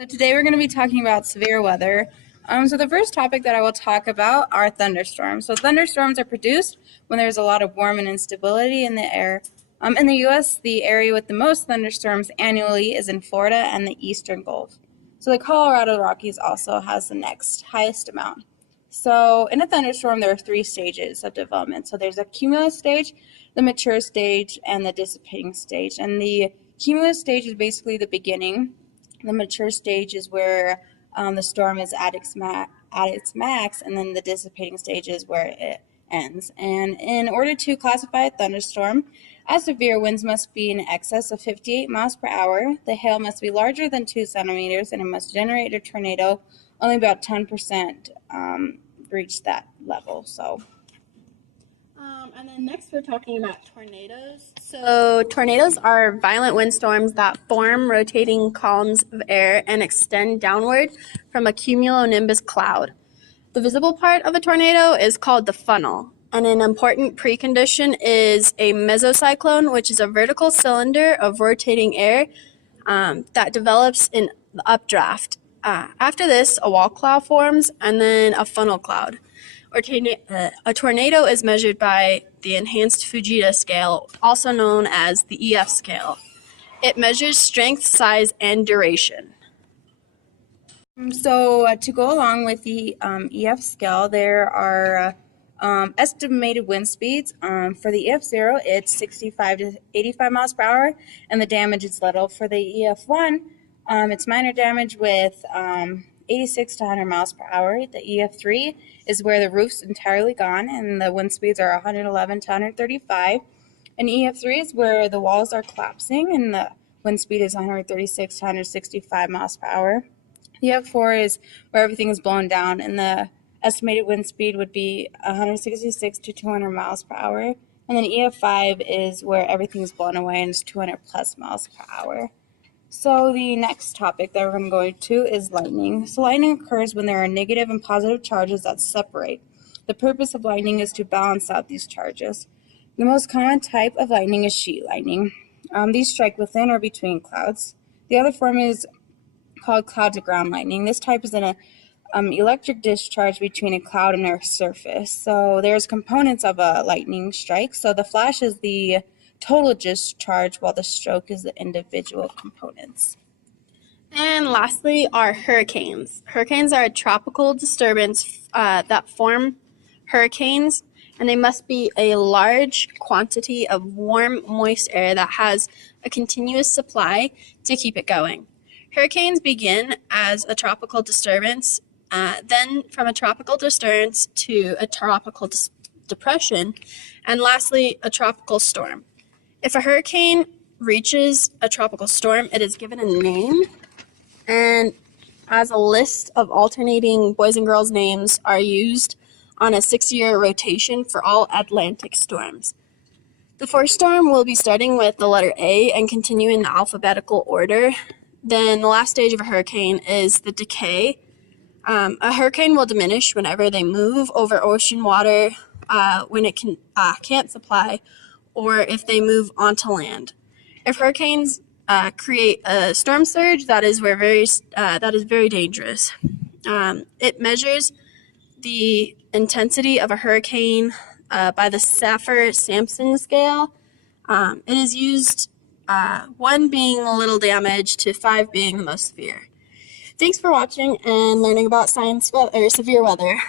So today we're going to be talking about severe weather. So the first topic that I will talk about are thunderstorms. So thunderstorms are produced when there's a lot of warm and instability in the air. In the U.S., the area with the most thunderstorms annually is in Florida and the Eastern Gulf. So the Colorado Rockies also has the next highest amount. So in a thunderstorm, there are three stages of development. So there's a cumulus stage, the mature stage, and the dissipating stage. And the cumulus stage is basically the beginning. The mature stage is where the storm is at its max, and then the dissipating stage is where it ends. And in order to classify a thunderstorm as severe, winds must be in excess of 58 miles per hour. The hail must be larger than 2 centimeters, and it must generate a tornado. Only about 10% reach that level. And then next we're talking about tornadoes. So tornadoes are violent windstorms that form rotating columns of air and extend downward from a cumulonimbus cloud. The visible part of a tornado is called the funnel. And an important precondition is a mesocyclone, which is a vertical cylinder of rotating air that develops in the updraft. After this, a wall cloud forms and then a funnel cloud. A tornado is measured by the enhanced Fujita scale, also known as the EF scale. It measures strength, size, and duration. So to go along with the EF scale, there are estimated wind speeds. For the EF0, it's 65 to 85 miles per hour, and the damage is little. For the EF1, it's minor damage with 86 to 100 miles per hour. The EF3 is where the roof's entirely gone, and the wind speeds are 111 to 135. And EF3 is where the walls are collapsing, and the wind speed is 136 to 165 miles per hour. The EF4 is where everything is blown down, and the estimated wind speed would be 166 to 200 miles per hour. And then EF5 is where everything is blown away and it's 200 plus miles per hour. So the next topic that we're going to go into is lightning. So lightning occurs when there are negative and positive charges that separate. The purpose of lightning is to balance out these charges. The most common type of lightning is sheet lightning. These strike within or between clouds. The other form is called cloud-to-ground lightning. This type is an electric discharge between a cloud and Earth's surface. So there's components of a lightning strike. So the flash is the total discharge, while the stroke is the individual components. And lastly are hurricanes. Hurricanes are a tropical disturbance that form hurricanes, and they must be a large quantity of warm, moist air that has a continuous supply to keep it going. Hurricanes begin as a tropical disturbance, then from a tropical disturbance to a tropical depression, and lastly, a tropical storm. If a hurricane reaches a tropical storm, it is given a name, and as a list of alternating boys and girls names are used on a 6-year rotation for all Atlantic storms. The first storm will be starting with the letter A and continue in the alphabetical order. Then the last stage of a hurricane is the decay. A hurricane will diminish whenever they move over ocean water when it can't supply, or if they move onto land. If hurricanes create a storm surge, that is very dangerous. It measures the intensity of a hurricane by the Saffir-Simpson scale. It is used 1 being a little damage to 5 being the most severe. Thanks for watching and learning about severe weather.